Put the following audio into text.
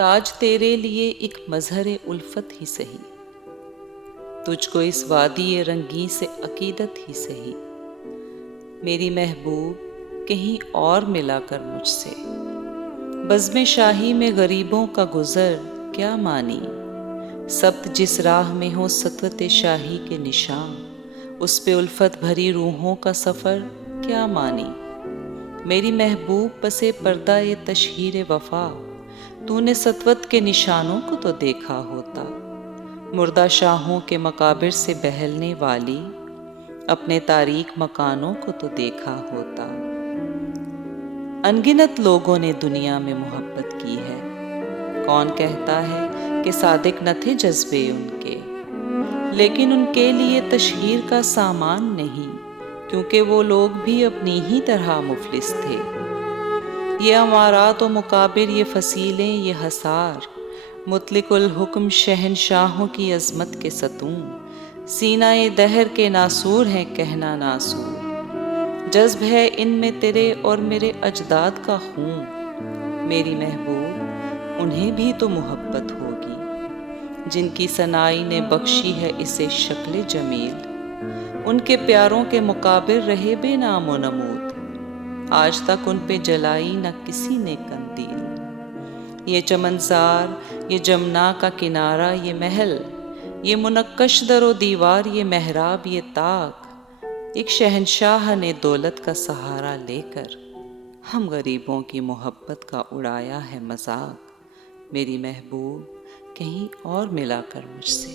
تاج تیرے لیے ایک مظہر الفت ہی سہی، تجھ کو اس وادی رنگیں سے عقیدت ہی سہی، میری محبوب کہیں اور ملا کر مجھ سے، بزم شاہی میں غریبوں کا گزر کیا مانی، سبت جس راہ میں ہو سطوت شاہی کے نشان، اس پہ الفت بھری روحوں کا سفر کیا مانی، میری محبوب پسے پردہ تشہیر وفا، تو نے سطوت کے نشانوں کو تو دیکھا ہوتا، مردہ شاہوں کے مقابر سے بہلنے والی اپنے تاریک مکانوں کو تو دیکھا ہوتا، انگنت لوگوں نے دنیا میں محبت کی ہے، کون کہتا ہے کہ صادق نہ تھے جذبے ان کے، لیکن ان کے لیے تشہیر کا سامان نہیں، کیونکہ وہ لوگ بھی اپنی ہی طرح مفلس تھے، یہ امارات و مقابر، یہ فصیلیں، یہ حصار، مطلق الحکم شہنشاہوں کی عظمت کے ستون، سینہ دہر کے ناسور ہیں کہنا ناسور، جذب ہے ان میں تیرے اور میرے اجداد کا خون، میری محبوب انہیں بھی تو محبت ہوگی جن کی سنائی نے بخشی ہے اسے شکل جمیل، ان کے پیاروں کے مقابر رہے بے نام و نمود، آج تک ان پہ جلائی نہ کسی نے قندیل، یہ چمنزار، یہ جمنا کا کنارہ، یہ محل، یہ منقش در و دیوار، یہ محراب، یہ طاق، ایک شہنشاہ نے دولت کا سہارا لے کر ہم غریبوں کی محبت کا اڑایا ہے مذاق، میری محبوب کہیں اور ملا کر مجھ سے۔